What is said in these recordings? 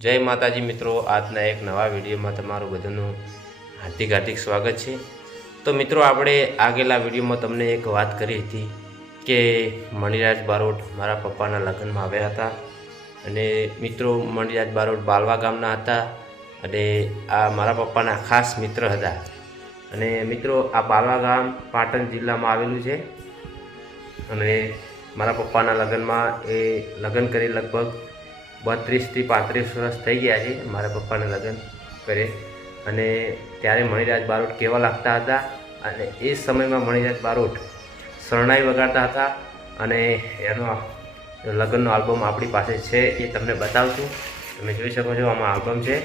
જય માતાજી મિત્રો, આજના એક નવા વિડીયોમાં તમારું બધાનું હાર્દિક હાર્દિક સ્વાગત છે. તો મિત્રો, આપણે આગેલા વિડીયોમાં તમને એક વાત કરી હતી કે મણિરાજ બારોટ મારા પપ્પાના લગ્નમાં આવ્યા હતા અને મિત્રો, મણિરાજ બારોટ બાલવા ગામના હતા અને આ મારા પપ્પાના ખાસ મિત્ર હતા. અને મિત્રો, આ બાલવા ગામ પાટણ જિલ્લામાં આવેલું છે અને મારા પપ્પાના લગ્નમાં એ લગ્ન કરી લગભગ બત્રીસથી પાંત્રીસ વર્ષ થઈ ગયા છે મારા પપ્પાને લગ્ન કરે. અને ત્યારે મણિરાજ બારોટ કેવા લાગતા હતા અને એ સમયમાં મણિરાજ બારોટ શરણાઈ વગાડતા હતા. અને એનો લગ્નનો આલ્બમ આપણી પાસે છે એ તમને બતાવશું. તમે જોઈ શકો છો આમાં આલ્બમ છે.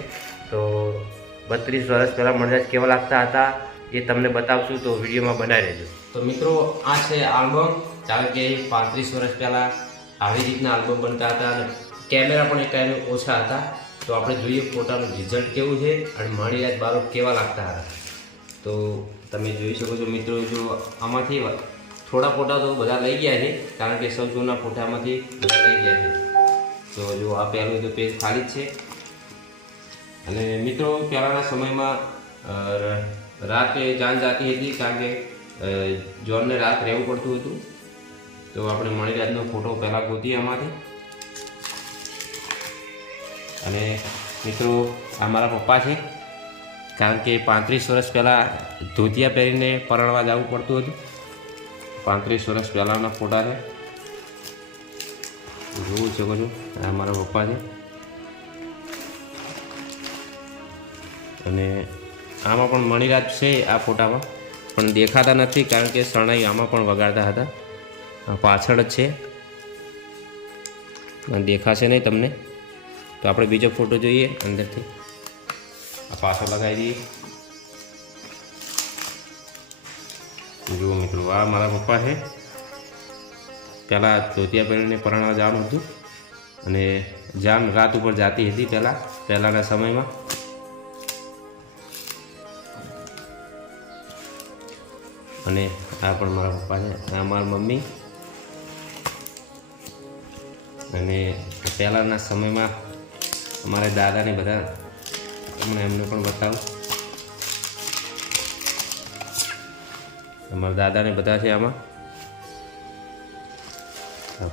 તો બત્રીસ વર્ષ પહેલાં મણિરાજ કેવા લાગતા હતા એ તમને બતાવશું, તો વિડીયોમાં બનાવી રહેજો. તો મિત્રો, આ છે આલ્બમ. કારણ કે પાંત્રીસ વર્ષ પહેલાં આવી રીતના આલ્બમ બનતા હતા અને કેમેરા પણ એ ટાઈમે ઓછા હતા. તો આપણે જોઈએ ફોટાનું રિઝલ્ટ કેવું છે અને મણિરાજ બારોટ કેવા લાગતા હતા. તો તમે જોઈ શકો છો મિત્રો, જો આમાંથી થોડા ફોટા તો બધા લઈ ગયા છે, કારણ કે સૌ જૂના ફોટામાંથી બધા લઈ ગયા છે. તો જો આ પહેલું તો પેજ ખાલી જ છે. અને મિત્રો, પહેલાંના સમયમાં રાતે જાન જાતી હતી, કારણ કે જોનને રાત રહેવું પડતું હતું. તો આપણે મણિરાજનો ફોટો પહેલાં ગોતીએ આમાંથી. અને મિત્રો, આ મારા પપ્પા છે. કારણ કે પાંત્રીસ વર્ષ પહેલાં ધોતિયા પહેરીને પરણવા જવું પડતું હતું. પાંત્રીસ વર્ષ પહેલાંના ફોટા છે. જોવું શકો છો આ મારા પપ્પા છે. અને આમાં પણ મણિરાજ છે આ ફોટામાં, પણ દેખાતા નથી કારણ કે શરણાઈ આમાં પણ વગાડતા હતા. પાછળ જ છે. દેખાશે નહીં તમને. તો આપણે બીજો ફોટો જોઈએ અંદરથી. આ પાછો લગાવી દઈએ. જુઓ મિત્રો, આ મારા પપ્પા છે. પહેલાં ધોતિયા પહેરીને પરણવા જવાનું હતું. અને જાન રાત ઉપર જાતી હતી પહેલાં, પહેલાંના સમયમાં. અને આ પણ મારા પપ્પા છે. આ મારા મમ્મી. અને પહેલાંના સમયમાં અમારા દાદાને બધા તમને એમને પણ બતાવું. અમારા દાદાને બધા છે આમાં.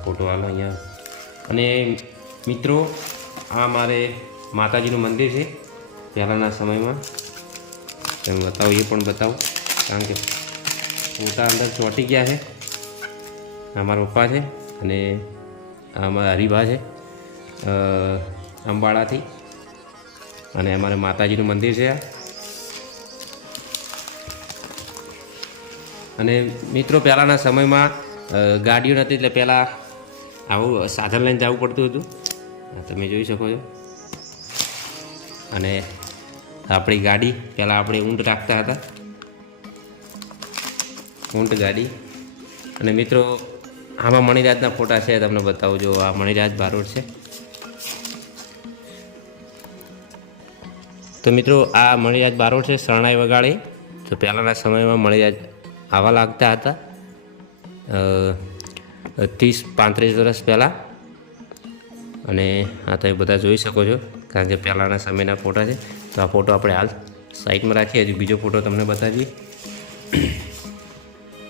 ફોટો આલો અહીંયા. અને મિત્રો, આ મારે માતાજીનું મંદિર છે પહેલાંના સમયમાં. તમે બતાવો, એ પણ બતાવો, કારણ કે પોતા અંદર ચોંટી ગયા છે. આ મારા પપ્પા છે અને આ અમારા હરિભા છે. અ, અંબાડાથી અને અમારે માતાજીનું મંદિર છે અને મિત્રો પહેલાંના સમયમાં ગાડીઓ નથી એટલે પહેલાં આવું સાધન લઈને જવું પડતું હતું. તમે જોઈ શકો છો. અને આપણી ગાડી પહેલાં આપણે ઊંટ રાખતા હતા. ઊંટ ગાડી. અને મિત્રો આમાં મણિરાજના ફોટા છે તમને બતાવું જો આ મણિરાજ બારોટ છે. તો મિત્રો, આ મણિરાજ બારોડ છે, શરણાઈ વગાડે. તો પહેલાંના સમયમાં મણિયાજ આવા લાગતા હતા. ત્રીસ પાંત્રીસ વર્ષ પહેલાં. અને આ તમે બધા જોઈ શકો છો, કારણ કે પહેલાંના સમયના ફોટા છે. તો આ ફોટો આપણે હાલ સાઈડમાં રાખીએ, હજુ બીજો ફોટો તમને બતાવીએ.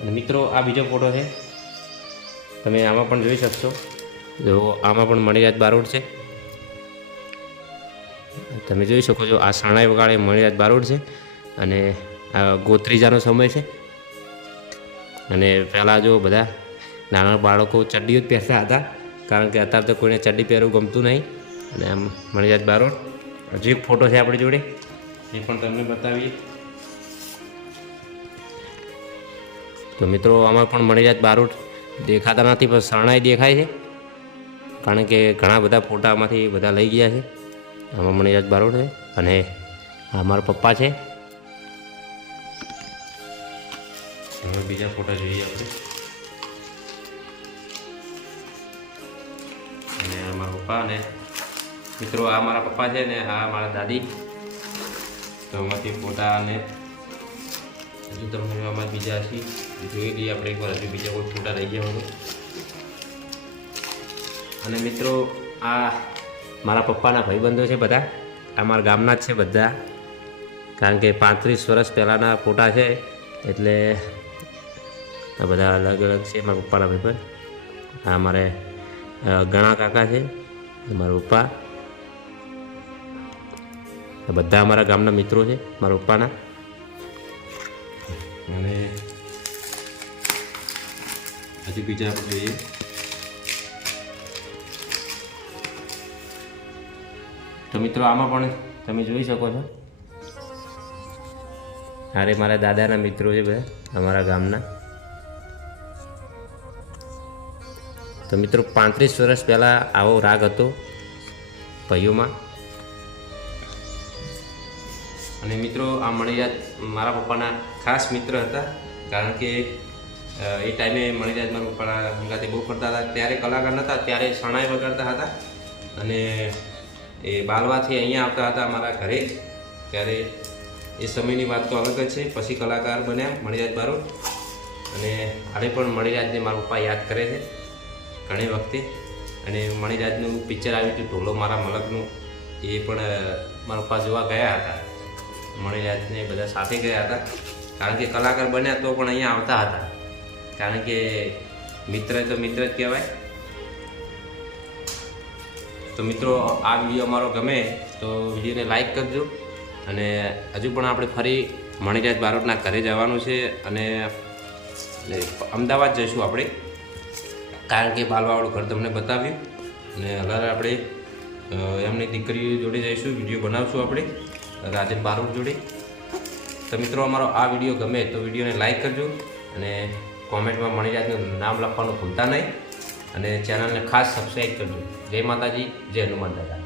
અને મિત્રો, આ બીજો ફોટો છે. તમે આમાં પણ જોઈ શકશો. જો, આમાં પણ મણિરાજ બારોટ છે. તમે જોઈ શકો છો, આ શરણાઈ વગાડે મણિરાજ બારોડ છે અને ગોત્રીજાનો સમય છે. અને પહેલાં જો બધા નાના બાળકો ચડ્ડીઓ જ પહેરતા હતા, કારણ કે અત્યારે તો કોઈને ચડ્ડી પહેરવું ગમતું નહીં. અને આમ મણિરાજ બારોટ હજુ એક ફોટો છે આપણી જોડે, એ પણ તમને બતાવીએ. તો મિત્રો, આમાં પણ મણિરાજ બારોટ દેખાતા નથી, પણ શરણાઈ દેખાય છે. કારણ કે ઘણા બધા ફોટામાંથી બધા લઈ ગયા છે. આમાં મણિરાજ બારોડ છે અને આ મારા પપ્પા છે. હવે બીજા ફોટા જોઈએ આપણે. અને આ મારા પપ્પા અને મિત્રો, આ મારા પપ્પા છે ને આ મારા દાદી. તો એમાંથી ફોટા અને હજુ તમને આમાં બીજા છે જોઈ લઈએ આપણે એકવાર, હજુ બીજા કોઈ ફોટા લઈ ગયા હોય અને મિત્રો, આ મારા પપ્પાના ભાઈબંધો છે બધા. અમારા ગામના જ છે બધા. કારણ કે પાંત્રીસ વર્ષ પહેલાંના ફોટા છે, એટલે બધા અલગ અલગ છે મારા પપ્પાના ભાઈબંધ. આ મારે ઘણા કાકા છે મારા પપ્પા. બધા અમારા ગામના મિત્રો છે, મારા પપ્પાના. અને હજુ બીજા આપણે જોઈએ તો મિત્રો આમાં પણ તમે જોઈ શકો છો. અરે મારા દાદાના મિત્રો છે બધા અમારા ગામના. તો મિત્રો પાંત્રીસ વર્ષ પહેલાં આવો રાગ હતો ભાઈઓમાં. અને મિત્રો આ મણિજાત મારા પપ્પાના ખાસ મિત્ર હતા, કારણ કે એ ટાઈમે મણિરાજ મારા પપ્પાના હંગાતે બહુ કરતા હતા. ત્યારે કલાકાર નહોતા ત્યારે શણાઈ વગાડતા હતા. અને એ બાલવાથી અહીંયા આવતા હતા અમારા ઘરે. ત્યારે એ સમયની વાત તો અલગ જ છે. પછી કલાકાર બન્યા મણિરાજ બારોટ અને હાલે પણ મણિરાજને મારા પપ્પા યાદ કરે છે ઘણી વખતે. અને મણિરાજનું પિક્ચર આવ્યું હતું ઢોલો મારા મલકનું. એ પણ મારા પપ્પા જોવા ગયા હતા. મણિરાજને બધા સાથે ગયા હતા. કારણ કે કલાકાર બન્યા તો પણ અહીંયા આવતા હતા. કારણ કે મિત્ર તો મિત્ર જ કહેવાય. તો મિત્રો, આ વીડિયો અમારો ગમે તો વિડીયોને લાઇક કરજો અને હજુ પણ આપણે ફરી મણિરાજ બારોટના ઘરે જવાનું છે અને અમદાવાદ જઈશું આપણે. કારણ કે બાલવાવાળું ઘર તમને બતાવ્યું. અને હવે આપણે એમની દીકરીઓ જોડે જઈશું, વીડિયો બનાવશું આપણે, રાજન બારોટ જોડે. તો મિત્રો, અમારો આ વીડિયો ગમે તો વિડીયોને લાઇક કરજો અને કોમેન્ટમાં મણિરાજનું નામ લખવાનું ભૂલતા નહીં. અને ચેનલને ખાસ સબસ્ક્રાઈબ કરજો. જય માતાજી જય હનુમાન દાદા.